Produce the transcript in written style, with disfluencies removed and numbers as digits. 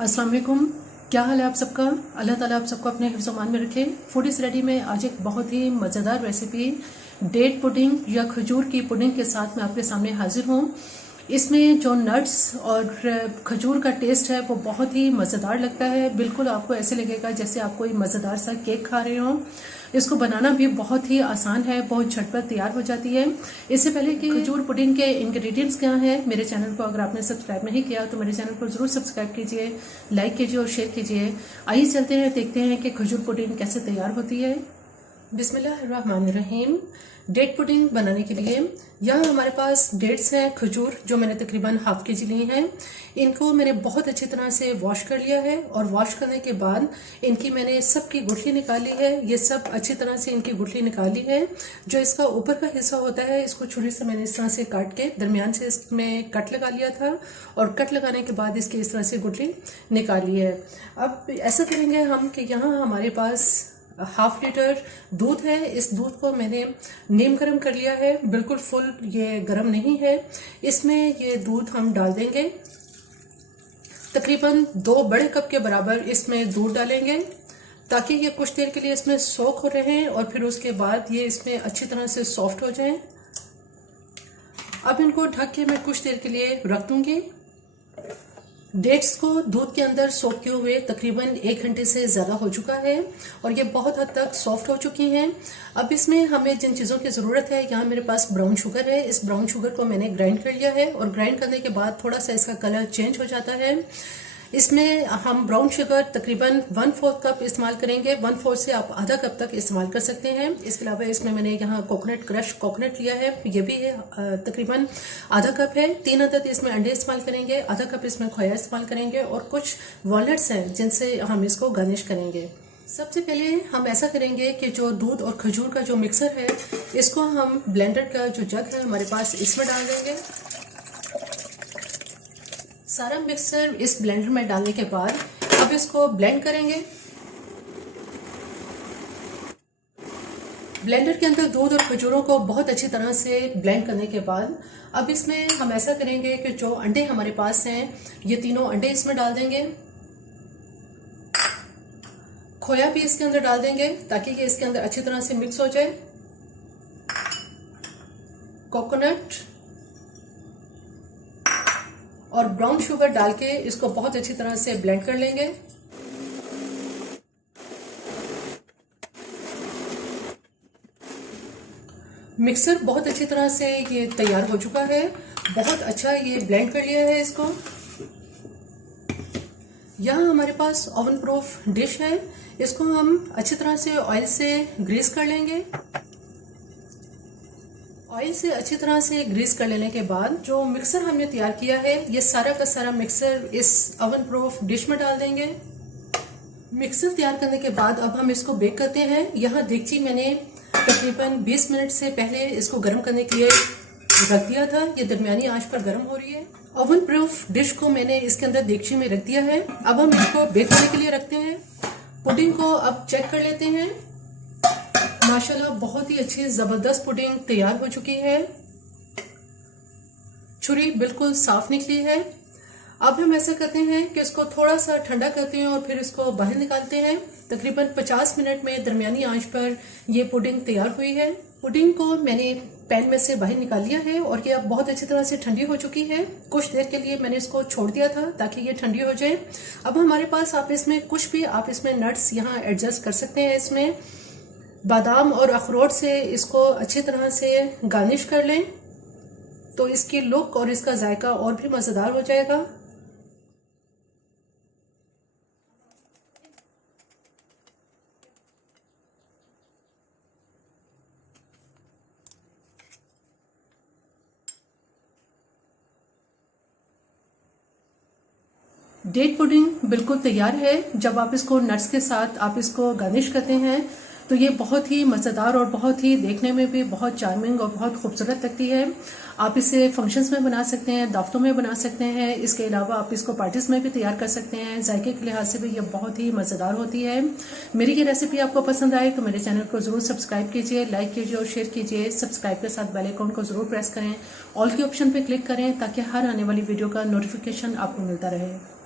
अस्सलाम वालेकुम। क्या हाल है आप सबका? अल्लाह ताला आप सबको अपने हिफ्ज़-ओ-मान में रखे। फूड इज़ रेडी में आज एक बहुत ही मज़ेदार रेसिपी डेट पुडिंग या खजूर की पुडिंग के साथ मैं आपके सामने हाजिर हूँ। इसमें जो नट्स और खजूर का टेस्ट है वो बहुत ही मज़ेदार लगता है। बिल्कुल आपको ऐसे लगेगा जैसे आप कोई मज़ेदार सा केक खा रहे हो। इसको बनाना भी बहुत ही आसान है, बहुत झटपट तैयार हो जाती है। इससे पहले कि खजूर पुडिंग के इंग्रेडिएंट्स क्या हैं, मेरे चैनल को अगर आपने सब्सक्राइब नहीं किया तो मेरे चैनल को ज़रूर सब्सक्राइब कीजिए, लाइक कीजिए और शेयर कीजिए। आइए चलते हैं, देखते हैं कि खजूर पुडिंग कैसे तैयार होती है। बिस्मिल्लाहिर्रहमानिर्रहीम। डेट पुडिंग बनाने के लिए यहाँ हमारे पास डेट्स हैं, खजूर जो मैंने तकरीबन हाफ के जी ली हैं। इनको मैंने बहुत अच्छी तरह से वॉश कर लिया है और वॉश करने के बाद इनकी मैंने सबकी गुठली निकाली है। ये सब अच्छी तरह से इनकी गुठली निकाली है। जो इसका ऊपर का हिस्सा होता है इसको छुरी से मैंने इस तरह से काट के दरमियान से इसमें कट लगा लिया था और कट लगाने के बाद इसकी इस तरह से गुठली निकाली है। अब ऐसा करेंगे हम कि यहाँ हमारे पास हाफ लीटर दूध है। इस दूध को मैंने नीम गर्म कर लिया है, बिल्कुल फुल ये गर्म नहीं है। इसमें ये दूध हम डाल देंगे, तकरीबन 2 बड़े कप के बराबर इसमें दूध डालेंगे ताकि ये कुछ देर के लिए इसमें सोख हो रहे और फिर उसके बाद ये इसमें अच्छी तरह से सॉफ्ट हो जाएं। अब इनको ढक के मैं कुछ देर के लिए रख दूंगी। डेट्स को दूध के अंदर सोख किए हुए तकरीबन 1 घंटे से ज़्यादा हो चुका है और ये बहुत हद तक सॉफ्ट हो चुकी हैं। अब इसमें हमें जिन चीज़ों की ज़रूरत है, यहाँ मेरे पास ब्राउन शुगर है। इस ब्राउन शुगर को मैंने ग्राइंड कर लिया है और ग्राइंड करने के बाद थोड़ा सा इसका कलर चेंज हो जाता है। इसमें हम ब्राउन शुगर तकरीबन 1/4 कप इस्तेमाल करेंगे। 1/4 से आप आधा कप तक इस्तेमाल कर सकते हैं। इसके अलावा इसमें मैंने यहाँ कोकोनट क्रश कोकोनट लिया है, ये भी है तकरीबन आधा कप है। 3 अदद इसमें अंडे इस्तेमाल करेंगे, आधा कप इसमें खोया इस्तेमाल करेंगे और कुछ वॉलनट्स हैं जिनसे हम इसको गार्निश करेंगे। सबसे पहले हम ऐसा करेंगे कि जो दूध और खजूर का जो मिक्सर है इसको हम ब्लेंडर का जो जग है हमारे पास इसमें डाल देंगे। सारा मिक्सर इस ब्लेंडर में डालने के बाद अब इसको ब्लेंड करेंगे। ब्लेंडर के अंदर दूध और खजूरों को बहुत अच्छी तरह से ब्लेंड करने के बाद अब इसमें हम ऐसा करेंगे कि जो अंडे हमारे पास हैं ये तीनों अंडे इसमें डाल देंगे। खोया भी इसके अंदर डाल देंगे ताकि ये इसके अंदर अच्छी तरह से मिक्स हो जाए। कोकोनट और ब्राउन शुगर डाल के इसको बहुत अच्छी तरह से ब्लेंड कर लेंगे। मिक्सर बहुत अच्छी तरह से ये तैयार हो चुका है, बहुत अच्छा ये ब्लेंड कर लिया है इसको। यहाँ हमारे पास ओवन प्रूफ डिश है, इसको हम अच्छी तरह से ऑयल से ग्रीस कर लेंगे। ऑयल से अच्छी तरह से ग्रीस कर लेने के बाद जो मिक्सर हमने तैयार किया है ये सारा का सारा मिक्सर इस ओवन प्रूफ डिश में डाल देंगे। मिक्सर तैयार करने के बाद अब हम इसको बेक करते हैं। यहाँ देगची मैंने तकरीबन 20 मिनट से पहले इसको गर्म करने के लिए रख दिया था, ये दरमियानी आंच पर गर्म हो रही है। ओवन प्रूफ डिश को मैंने इसके अंदर देगची में रख दिया है। अब हम इसको बेक करने के लिए रखते हैं। पुडिंग को अब चेक कर लेते हैं। माशाल्लाह बहुत ही अच्छी जबरदस्त पुडिंग तैयार हो चुकी है। छुरी बिल्कुल साफ निकली है। अब हम ऐसा करते हैं कि इसको थोड़ा सा ठंडा करते हैं और फिर इसको बाहर निकालते हैं। तकरीबन 50 मिनट में दरमियानी आंच पर ये पुडिंग तैयार हुई है। पुडिंग को मैंने पैन में से बाहर निकाल लिया है और ये अब बहुत अच्छी तरह से ठंडी हो चुकी है। कुछ देर के लिए मैंने इसको छोड़ दिया था ताकि ये ठंडी हो जाए। अब हमारे पास आप इसमें कुछ भी आप इसमें नट्स यहाँ एडजस्ट कर सकते हैं। इसमें बादाम और अखरोट से इसको अच्छी तरह से गार्निश कर लें तो इसकी लुक और इसका जायका और भी मज़ेदार हो जाएगा। डेट पुडिंग बिल्कुल तैयार है। जब आप इसको नट्स के साथ आप इसको गार्निश करते हैं तो ये बहुत ही मज़ेदार और बहुत ही देखने में भी बहुत चार्मिंग और बहुत खूबसूरत लगती है। आप इसे फंक्शंस में बना सकते हैं, दावतों में बना सकते हैं। इसके अलावा आप इसको पार्टीज में भी तैयार कर सकते हैं। जायके के लिहाज से भी ये बहुत ही मज़ेदार होती है। मेरी ये रेसिपी आपको पसंद आए तो मेरे चैनल को ज़रूर सब्सक्राइब कीजिए, लाइक कीजिए और शेयर कीजिए। सब्सक्राइब के साथ बेल आइकन को ज़रूर प्रेस करें, ऑल के ऑप्शन पर क्लिक करें ताकि हर आने वाली वीडियो का नोटिफिकेशन आपको मिलता रहे।